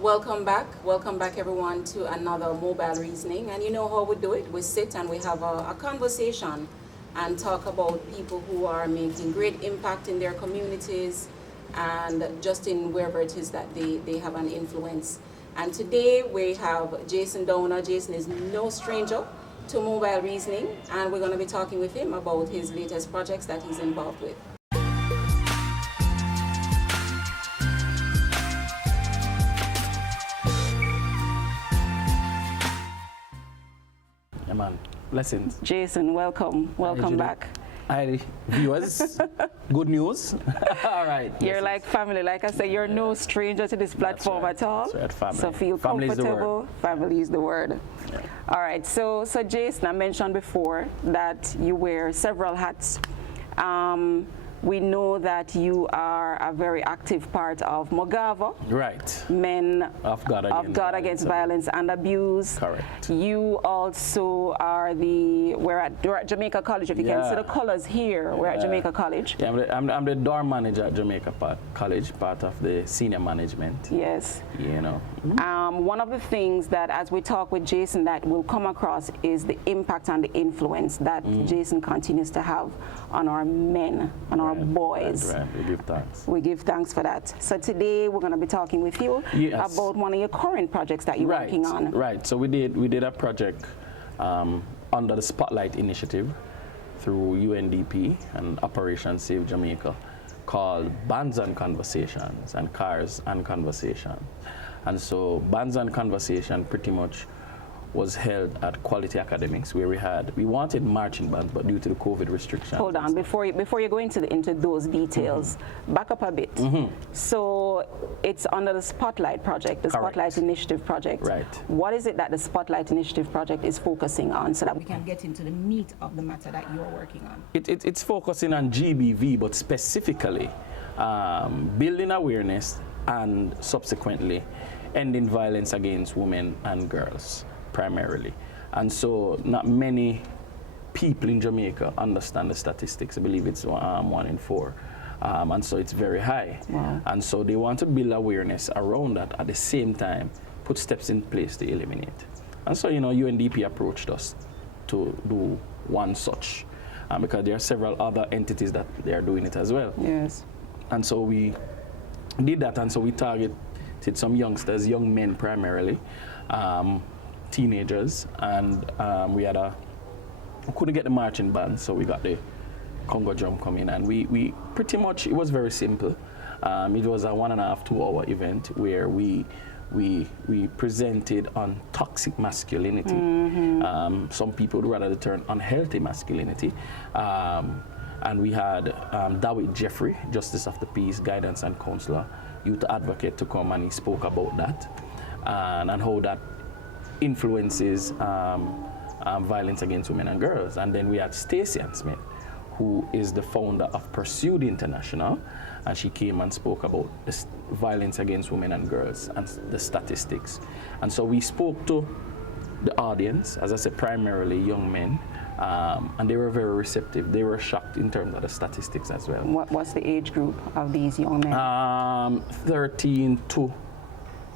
Welcome back everyone to another mobile reasoning. And you know how we do it. We sit and we have a conversation and talk about people who are making great impact in their communities and just in wherever it is that they have an influence. And today we have Jayson Downer. Jayson is no stranger to mobile reasoning, and we're going to be talking with him about his latest projects that he's involved with. Yeah, man. Blessings. Jayson, welcome back. Hi, viewers. Good news. All right. You're like family. Like I said, you're no stranger to this platform at all. That's right, family. So feel Family comfortable. Family is the word. Yeah. All right. So Jayson, I mentioned before that you wear several hats. We know that you are a very active part of MoGAVA. Right. Men of God Against Violence and Abuse. Correct. You also are we're at Jamaica College. If you can see the colors here, we're at Jamaica College. Yeah, I'm the dorm manager at Jamaica College, part of the senior management. Yes. You know. One of the things that, as we talk with Jayson, that will come across is the impact and the influence that Jayson continues to have on our men, on our boys. Right. We give thanks. We give thanks for that. So today we're going to be talking with you about one of your current projects that you're working on. Right. So we did a project under the Spotlight Initiative through UNDP and Operation Save Jamaica called Bands and Conversations and Cars and Conversation. And so Bands and Conversation pretty much was held at Quality Academics, where we wanted marching bands, but due to the COVID restrictions. Hold on, before you go into those details, back up a bit. So it's under the Spotlight Project, the Spotlight Initiative Project. Right. What is it that the Spotlight Initiative Project is focusing on, so that we can get into the meat of the matter that you're working on? It's focusing on GBV, but specifically building awareness and subsequently ending violence against women and girls, primarily. And so not many people in Jamaica understand the statistics. I believe it's 1 in 4. And so it's very high. Wow. And so they want to build awareness around that, at the same time put steps in place to eliminate. And so, UNDP approached us to do one such, because there are several other entities that they are doing it as well. Yes. And so we did that, and so we targeted some youngsters, young men primarily, teenagers, and we couldn't get the marching band, so we got the Congo drum coming, and we pretty much, it was very simple. It was a 1.5 to 2 hour event where we presented on toxic masculinity. Some people would rather the term unhealthy masculinity. And we had Dawit Jeffrey, Justice of the Peace, Guidance and Counselor, youth advocate, to come, and he spoke about that and how that influences violence against women and girls. And then we had Stacey Ann Smith, who is the founder of Pursued International, and she came and spoke about the violence against women and girls and the statistics. And so we spoke to the audience, as I said, primarily young men, and they were very receptive. They were shocked in terms of the statistics as well. What's the age group of these young men? 13 to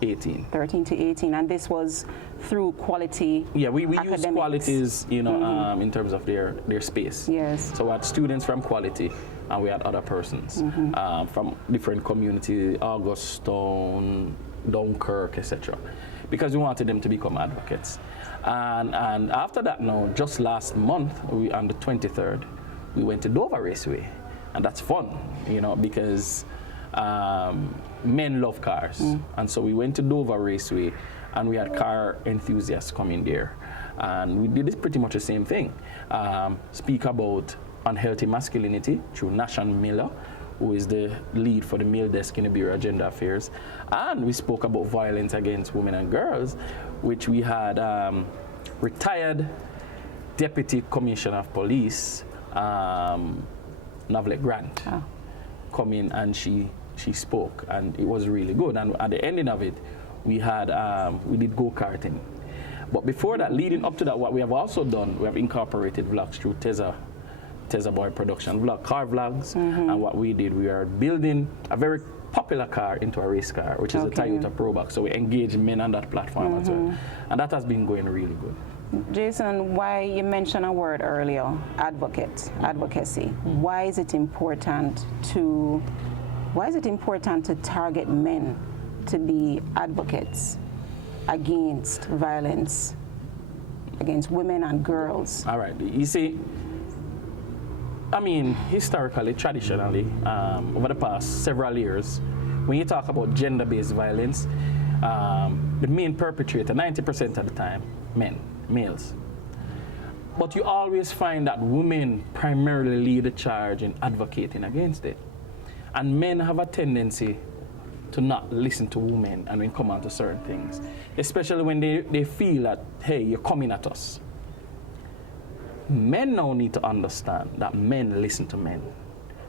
18. 13 to 18, and this was through Quality. Yeah, we use Academics. Qualities, in terms of their space. Yes. So we had students from Quality, and we had other persons from different communities, Augustown, Dunkirk, etc., because we wanted them to become advocates. And after that, now, just last month, on the 23rd, we went to Dover Raceway, and that's fun, because men love cars. And so we went to Dover Raceway, and we had car enthusiasts coming there. And we did pretty much the same thing. Speak about unhealthy masculinity through Nashan Miller, who is the lead for the male desk in the Bureau of Gender Affairs. And we spoke about violence against women and girls, which we had retired Deputy Commissioner of Police, Novlet Grant, come in, and she spoke, and it was really good. And at the ending of it, we did go-karting. But before that, leading up to that, what we have also done, we have incorporated vlogs through Teza Boy Production vlog, car vlogs. And what we did, we are building a very popular car into a race car, which is a Okay. Toyota Probox. So we engage men on that platform as well. And that has been going really good. Jason, why you mentioned a word earlier, advocacy. Why is it important to target men to be advocates against violence against women and girls? All right. You see, I mean, historically, traditionally, over the past several years, when you talk about gender-based violence, the main perpetrator, 90% of the time, males. But you always find that women primarily lead the charge in advocating against it. And men have a tendency to not listen to women and when come on to certain things, especially when they feel that, hey, you're coming at us. Men now need to understand that men listen to men.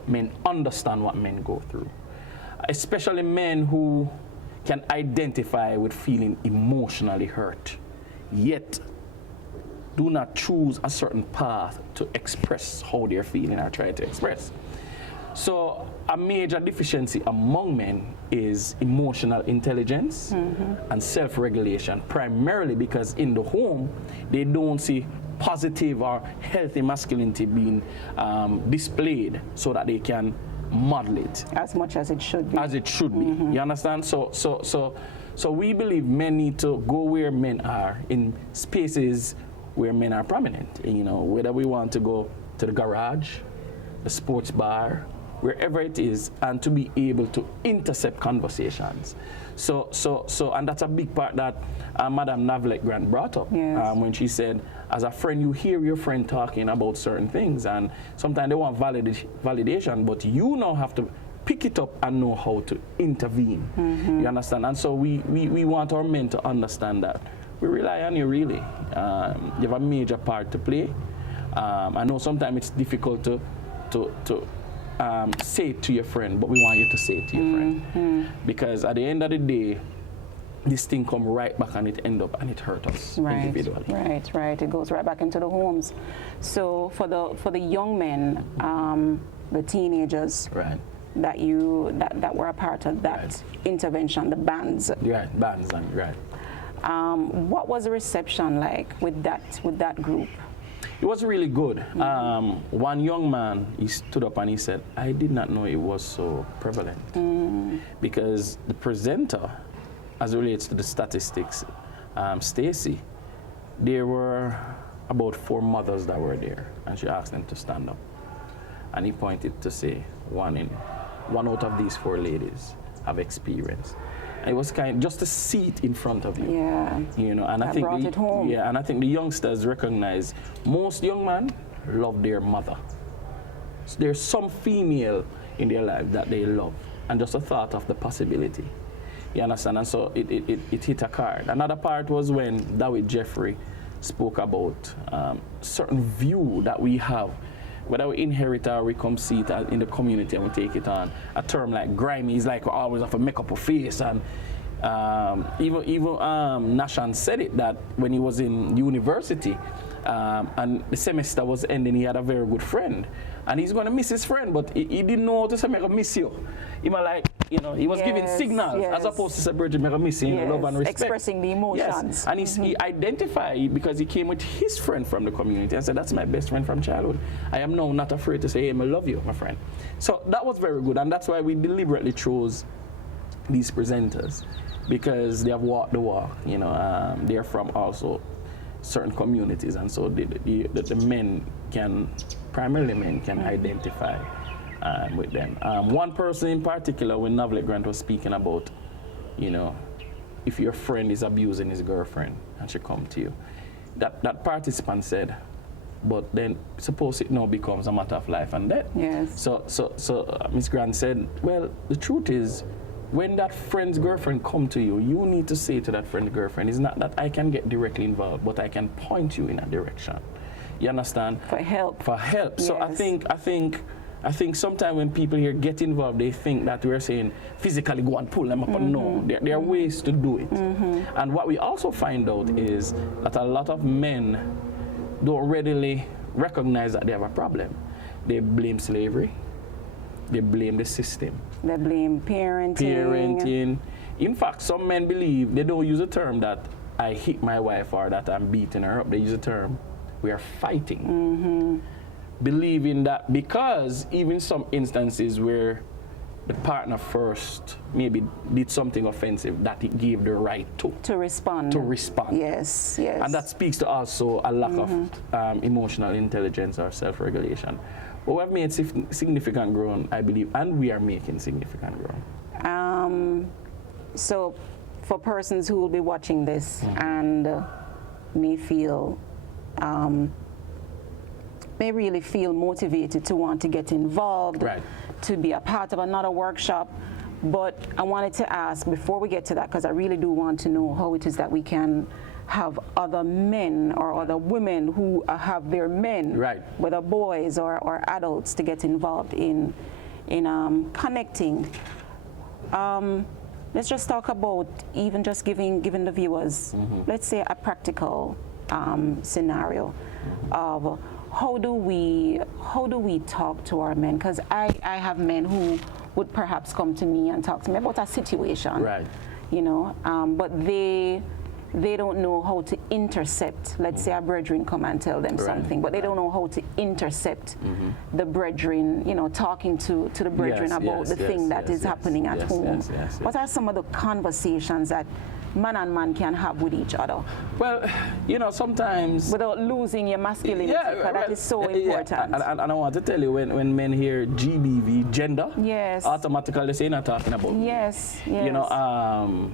Men understand what men go through, especially men who can identify with feeling emotionally hurt, yet do not choose a certain path to express how they're feeling or try to express. So a major deficiency among men is emotional intelligence and self-regulation, primarily because in the home, they don't see positive or healthy masculinity being displayed so that they can model it. As much as it should be. As it should be. You understand? So we believe men need to go where men are, in spaces where men are prominent. You know, whether we want to go to the garage, the sports bar, wherever it is, and to be able to intercept conversations. And that's a big part that Madam Navlet Grant brought up when she said, as a friend, you hear your friend talking about certain things, and sometimes they want validation, but you now have to pick it up and know how to intervene. You understand? And so we want our men to understand that we rely on you, really. You have a major part to play. I know sometimes it's difficult to say it to your friend, but we want you to say it to your friend. Because at the end of the day, this thing come right back and it end up and it hurt us individually. Right. It goes right back into the homes. So for the young men, the teenagers that were a part of that intervention, the bands. Bands. What was the reception like with that group? It was really good. One young man, he stood up and he said, I did not know it was so prevalent. Because the presenter, as it relates to the statistics, Stacy, there were about 4 mothers that were there, and she asked them to stand up. And he pointed to say, one out of these 4 ladies have experience. And it was kind of just a seat in front of you. Yeah. You know, and I think brought it home. Yeah, and I think the youngsters recognize most young men love their mother. So there's some female in their life that they love, and just a thought of the possibility. You understand? And so it hit a chord. Another part was when David Jeffrey spoke about certain view that we have, whether we inherit or we come see it in the community and we take it on. A term like grimy is like we always have to make up a face. And even Nashan said it, that when he was in university and the semester was ending, he had a very good friend. And he's going to miss his friend, but he didn't know how to say, I miss you. He might like, you know, he was giving signals as opposed to say, Bridget, I miss you, love and respect. Expressing the emotions. Yes. And he identified because he came with his friend from the community and said, that's my best friend from childhood. I am now not afraid to say, hey, I love you, my friend. So that was very good, and that's why we deliberately chose these presenters, because they have walked the walk, you know, they're from also certain communities, and so the men can, primarily men can identify with them. One person in particular, when Navlet Grant was speaking about, you know, if your friend is abusing his girlfriend and she come to you, that participant said, but then suppose it now becomes a matter of life and death. Yes. So Ms. Grant said, well, the truth is, when that friend's girlfriend come to you, you need to say to that friend's girlfriend, it's not that I can get directly involved, but I can point you in a direction. You understand? For help. For help. Yes. So I think sometimes when people here get involved, they think that we're saying physically go and pull them up. No, there are ways to do it. And what we also find out is that a lot of men don't readily recognize that they have a problem. They blame slavery. They blame the system. They blame parenting. In fact, some men believe they don't use a term that I hit my wife or that I'm beating her up. They use a term we are fighting. Believing that because even some instances where the partner first maybe did something offensive, that it gave the right to respond. Yes, yes. And that speaks to also a lack of emotional intelligence or self-regulation. But we have made significant growth, I believe, and we are making significant growth. So for persons who will be watching this and may feel, may really feel motivated to want to get involved, to be a part of another workshop. But I wanted to ask, before we get to that, because I really do want to know how it is that we can have other men or other women who have their men, whether boys or adults, to get involved in connecting. Let's just talk about even just giving the viewers, let's say, a practical scenario of how do we talk to our men? Because I have men who would perhaps come to me and talk to me about a situation, you know, but they don't know how to intercept. Let's say a brethren come and tell them something, but they don't know how to intercept the brethren, you know, talking to the brethren about the thing that is happening at home. What are some of the conversations that man and man can have with each other? Well, you know, sometimes without losing your masculinity, because that is so important. And I want to tell you, when men hear GBV, gender, automatically they say not talking about me. You know,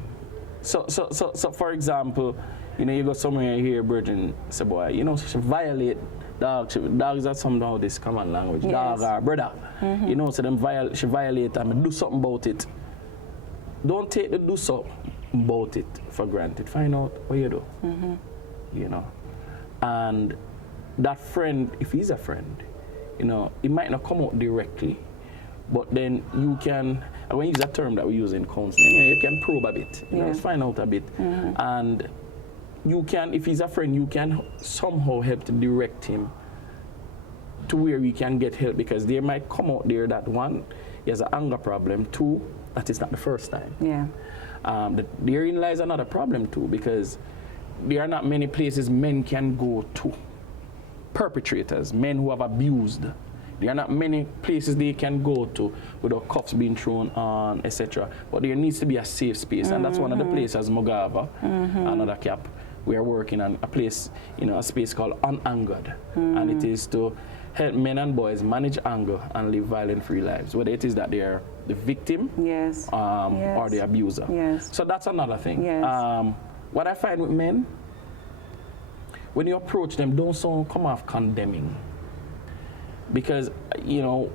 so for example, you know, you go somewhere here, Virgin say, boy, you know, she violate dogs. Dogs are somehow this common language. Dog or brother. You know, so she violate them and do something about it. Don't take the do something about it for granted. Find out what you do. You know, and that friend, if he's a friend, you know, it might not come out directly, but then you can. I want to use that term that we use in counseling. You can probe a bit. You know, just find out a bit, and you can, if he's a friend, you can somehow help to direct him to where he can get help, because there might come out there that one, he has an anger problem. Two, that is not the first time. Therein lies another problem too, because there are not many places men can go to. Perpetrators, men who have abused, there are not many places they can go to without cuffs being thrown on, etc. But there needs to be a safe space, and that's one of the places, MoGAVA, another CAP, we are working on a place, you know, a space called Unangered, and it is to help men and boys manage anger and live violent-free lives, whether it is that they are the victim or the abuser. So that's another thing. What I find with men, when you approach them, don't come off condemning, because, you know,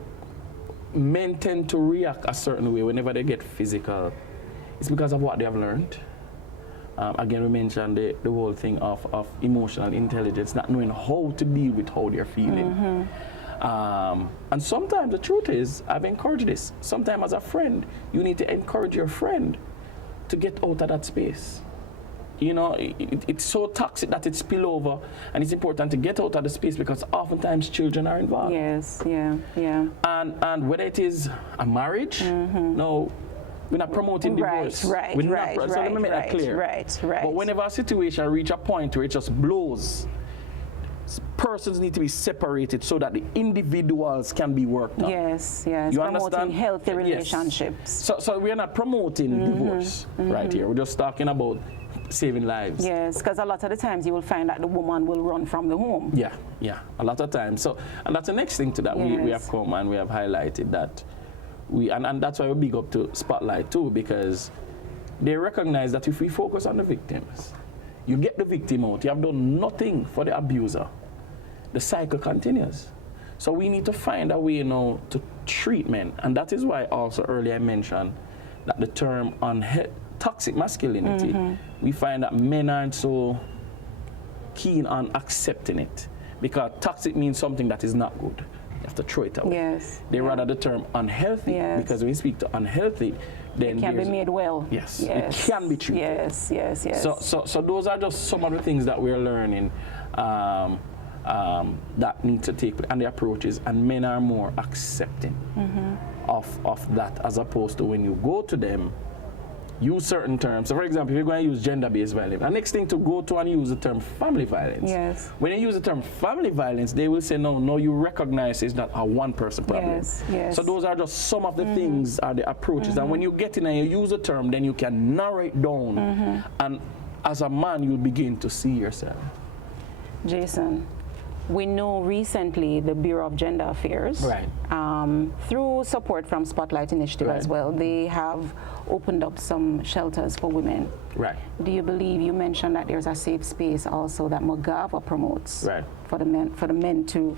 men tend to react a certain way whenever they get physical. It's because of what they have learned. Again, we mentioned the whole thing of emotional intelligence, not knowing how to deal with how they're feeling. And sometimes the truth is, I've encouraged this, sometimes as a friend, you need to encourage your friend to get out of that space. You know, it's so toxic that it spill over, and it's important to get out of the space because oftentimes children are involved. And whether it is a marriage, no, we're not promoting divorce. So let me make that clear. But whenever a situation reaches a point where it just blows, persons need to be separated so that the individuals can be worked on. You promoting understand? Healthy relationships. So we're not promoting divorce right here. We're just talking about saving lives. Because a lot of the times you will find that the woman will run from the home. A lot of times. So, and that's the next thing to that we have come and we have highlighted that and that's why we big up to Spotlight too, because they recognize that if we focus on the victims, you get the victim out, you have done nothing for the abuser, the cycle continues. So we need to find a way, you know, to treat men, and that is why also earlier I mentioned that the term toxic masculinity, we find that men aren't so keen on accepting it, because toxic means something that is not good. You have to throw it away. They rather the term unhealthy, because when you speak to unhealthy, then it can be made well. It can be treated. So those are just some of the things that we're learning. that needs to take place, and the approaches, and men are more accepting of that, as opposed to when you go to them, use certain terms. So for example, if you're going to use gender-based violence, the next thing to go to and use the term family violence. Yes. When you use the term family violence, they will say, no, you recognize it's not a one-person problem. Yes, yes. So those are just some of the things, are the approaches. And when you get in and you use a term, then you can narrow it down. And as a man, you'll begin to see yourself. Jayson, we know recently the Bureau of Gender Affairs, Right. Through support from Spotlight Initiative as well, they have opened up some shelters for women. Right. Do you believe, you mentioned that there's a safe space also that MoGAVA promotes Right. for the men to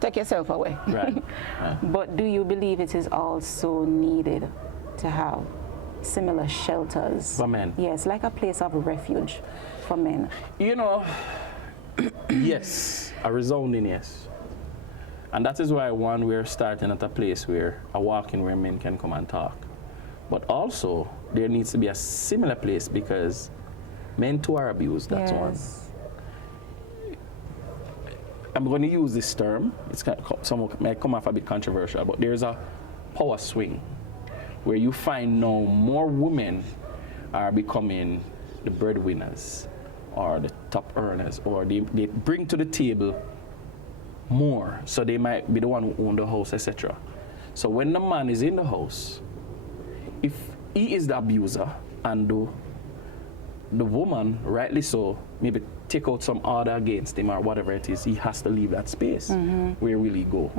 take yourself away. Right. But do you believe it is also needed to have similar shelters? For men? Yes, like a place of refuge for men. You know, yes, a resounding yes. And that is why, one, we're starting at a place where, a walk-in where men can come and talk. But also, there needs to be a similar place, because men too are abused, that's one. I'm going to use this term, it's some might come off a bit controversial, but there's a power swing where you find now more women are becoming the breadwinners or the top earners, or they bring to the table more, so they might be the one who own the house, etc. So when the man is in the house, if he is the abuser and the woman, rightly so, maybe take out some order against him or whatever it is, he has to leave that space. Where will he go?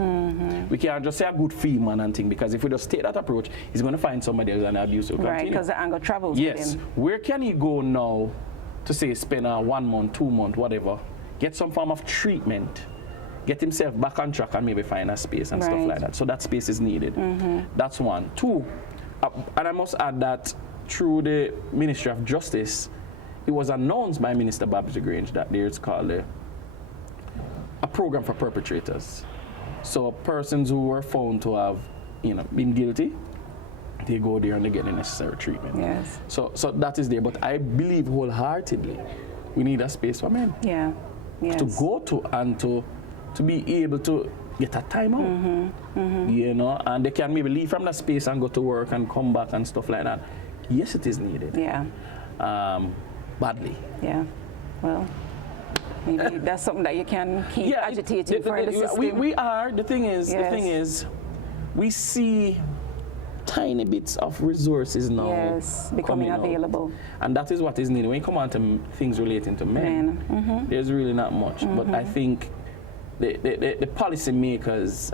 We can't just say a good free man and thing, because if we just take that approach, he's going to find somebody else and abuse will continue. Right, because the anger travels Yes. with him. Where can he go now to say spend a 1 month, 2 month, whatever, get some form of treatment, get himself back on track, and maybe find a space and stuff like that. So that space is needed. That's one. Two, and I must add that through the Ministry of Justice, it was announced by Minister Babs Grange that there's called a program for perpetrators. So persons who were found to have, been guilty, they go there and they get the necessary treatment. Yes. So that is there. But I believe wholeheartedly we need a space for men. Yeah. Yes. To go to and to be able to get a time out. And they can maybe leave from that space and go to work and come back and stuff like that. Yes, it is needed. Yeah. Badly. Yeah. Well, maybe that's something that you can keep agitating for the system. We are. The thing is, we see tiny bits of resources now becoming available. And that is what is needed. When you come on to things relating to men. There's really not much. But I think the policy makers,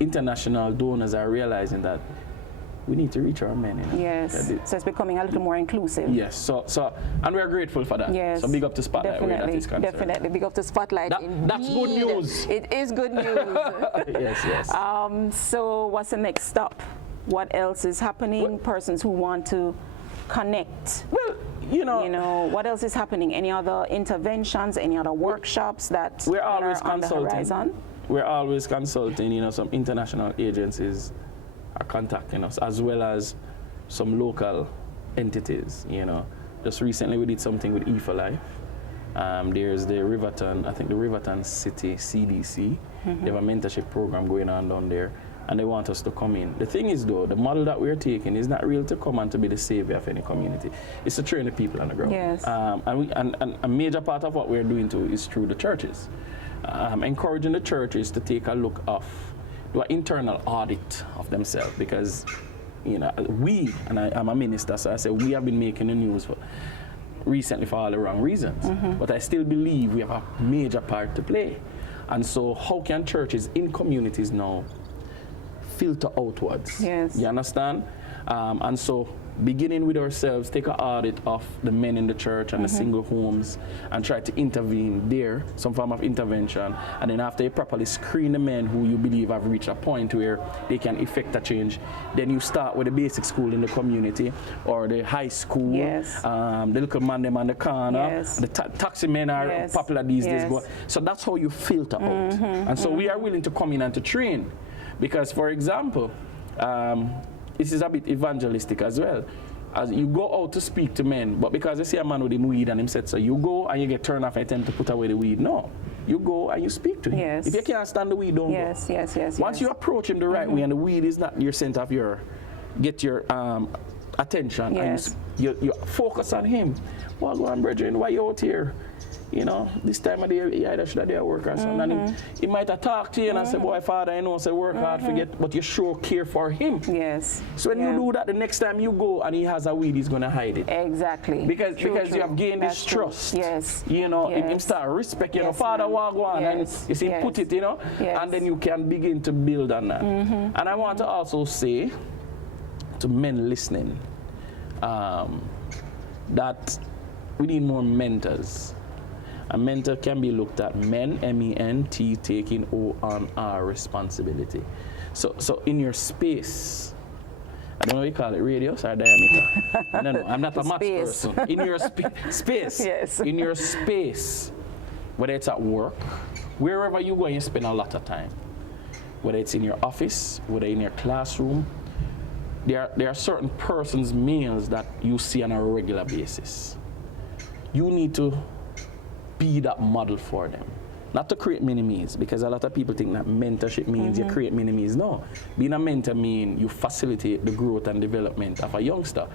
international donors are realizing that we need to reach our men. Yes. So it's becoming a little more inclusive. Yes. So and we're grateful for that. Yes. So big up to Spotlight. Definitely. Where that is concerned. Definitely. Big up to Spotlight. That's good news. It is good news. Yes. So what's the next stop? What else is happening? Persons who want to connect. Well, what else is happening? Any other interventions? Any other workshops that we're always are on the horizon? We're always consulting. Some international agencies are contacting us, as well as some local entities. Just recently we did something with E4Life. There's the Riverton, I think the Riverton City CDC. They have a mentorship program going on down there, and they want us to come in. The thing is, though, the model that we're taking is not real to come and to be the savior of any community. It's to train the people on the ground. Yes. And a major part of what we're doing too is through the churches. Encouraging the churches to take a look of, do an internal audit of themselves, because I'm a minister, so I say we have been making the news recently for all the wrong reasons. But I still believe we have a major part to play. And so how can churches in communities now filter outwards? Yes. You understand? And so beginning with ourselves, take an audit of the men in the church and the single homes, and try to intervene there, some form of intervention. And then after you properly screen the men who you believe have reached a point where they can effect a change, then you start with the basic school in the community, or the high school, the little man them on the corner, the taxi men are popular these days. So that's how you filter out. And so we are willing to come in and to train. Because, for example, this is a bit evangelistic as well. As you go out to speak to men, but because you see a man with him weed and him said, so you go and you get turned off and attempt to put away the weed. No. you go and you speak to him. Yes. If you can't stand the weed, don't Yes, go. yes. Once you approach him the right way and the weed is not your center of get your attention, Yes. and you focus on him. Well, go on, brethren, why you out here? You know, this time of the year, you either should have there work or something. And he might have talked to you and say, boy, father, I know, say work hard, forget, but you sure care for him. Yes. So when you do that, the next time you go and he has a weed, he's going to hide it. Exactly. Because True. you have gained That's this true. trust. Yes. You know, Yes. him start respect, you know, Yes, father ma'am. walk on, and Yes. you see, Yes. put it, you know, Yes. and then you can begin to build on that. And I want to also say to men listening that we need more mentors. A mentor can be looked at men, MENT, taking on our responsibility. So in your space, I don't know what you call it, radius or diameter? I don't know, I'm not a maths Space. person. In your space, Yes. in your space, whether it's at work, wherever you go, you spend a lot of time. Whether it's in your office, whether in your classroom, there are certain persons' meals that you see on a regular basis. You need to be that model for them. Not to create mini-me's, because a lot of people think that mentorship means you create mini-me's. No. Being a mentor means you facilitate the growth and development of a youngster,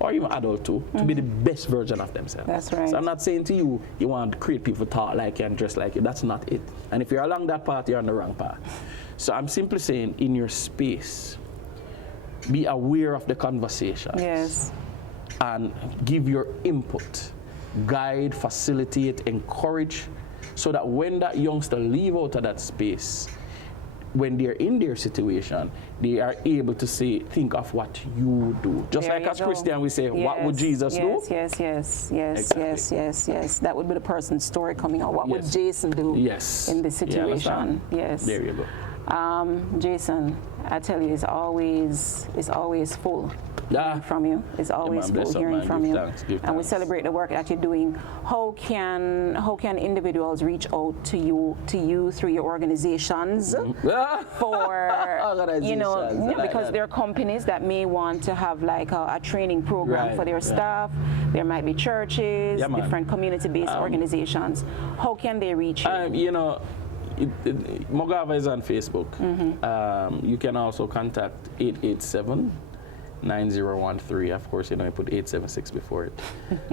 or even adult too, to be the best version of themselves. That's right. So I'm not saying to you, you want to create people talk like you and dress like you. That's not it. And if you're along that path, you're on the wrong path. So I'm simply saying, in your space, be aware of the conversation. Yes. And give your input. Guide, facilitate, encourage, so that when that youngster leave out of that space, when they're in their situation, they are able to think of what you do. Just There like you as go. Christian, we say, what would Jesus do? Yes. Exactly. Yes. That would be the person's story coming out. What would Yes. Jason do Yes. in this You situation? understand? Yes. There you go. Jason, I tell you, it's always full. Yeah. From you. It's always man, bless full up, hearing man. from Give you. thanks, give And we thanks. celebrate the work that you're doing. How can individuals reach out to you through your organizations for because there are companies that may want to have like a training program for their staff. There might be churches, different community-based organizations. How can they reach you? MoGAVA is on Facebook. You can also contact 887-9013. Of course, you put 876 before it.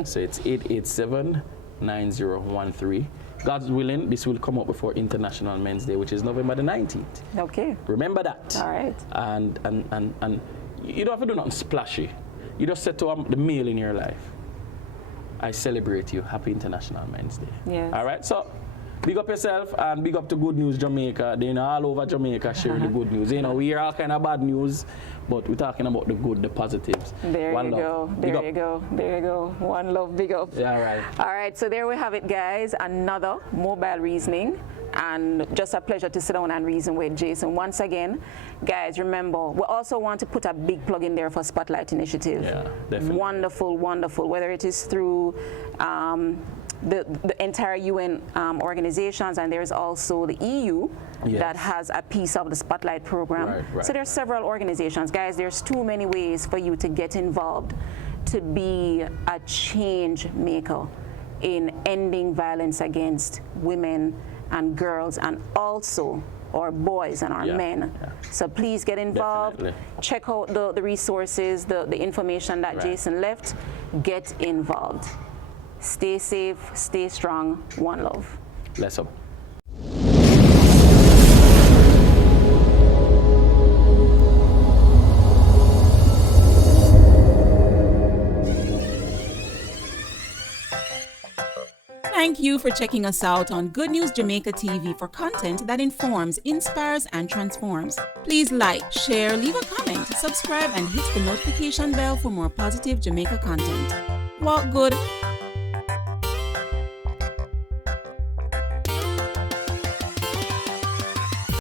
So it's 887-9013. God's willing, this will come up before International Men's Day, which is November the 19th. Okay. Remember that. All right. And you don't have to do nothing splashy. You just say to the male in your life, I celebrate you. Happy International Men's Day. Yes. All right. So big up yourself and big up to Good News Jamaica. They all over Jamaica sharing the good news. We hear all kind of bad news, but we're talking about the good, the positives. There you go. One love, big up. Yeah, all right. All right, so there we have it, guys. Another mobile reasoning. And just a pleasure to sit down and reason with Jason. Once again, guys, remember, we also want to put a big plug in there for Spotlight Initiative. Yeah, definitely. Wonderful, whether it is through the entire UN organizations, and there's also the EU that has a piece of the Spotlight program. Right, so there's several organizations. Guys, there's too many ways for you to get involved, to be a change maker in ending violence against women and girls, and also our boys and our men. So please get involved. Definitely. Check out the resources, the information that Jason left. Get involved. Stay safe, stay strong. One love. Bless up. Thank you for checking us out on Good News Jamaica TV for content that informs, inspires, and transforms. Please like, share, leave a comment, subscribe, and hit the notification bell for more positive Jamaica content. Walk good,